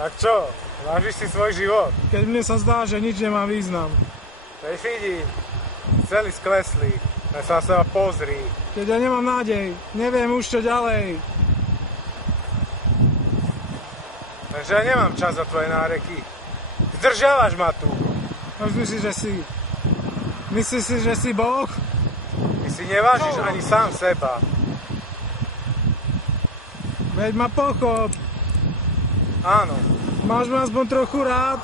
Tak čo? Vážiš si svoj život? Keď mne sa zdá, že nič nemá význam. Veď vidím, celý skleslý, len sa na seba pozri. Keď ja nemám nádej, neviem už čo ďalej. Takže ja nemám čas za tvoje náreky. Zdržiavaš ma tu. Myslíš, že si... Myslíš si, že si Boh? Ty si nevážiš ani sám seba. Veď ma pochop. Áno. Máš ma aspoň trochu rád?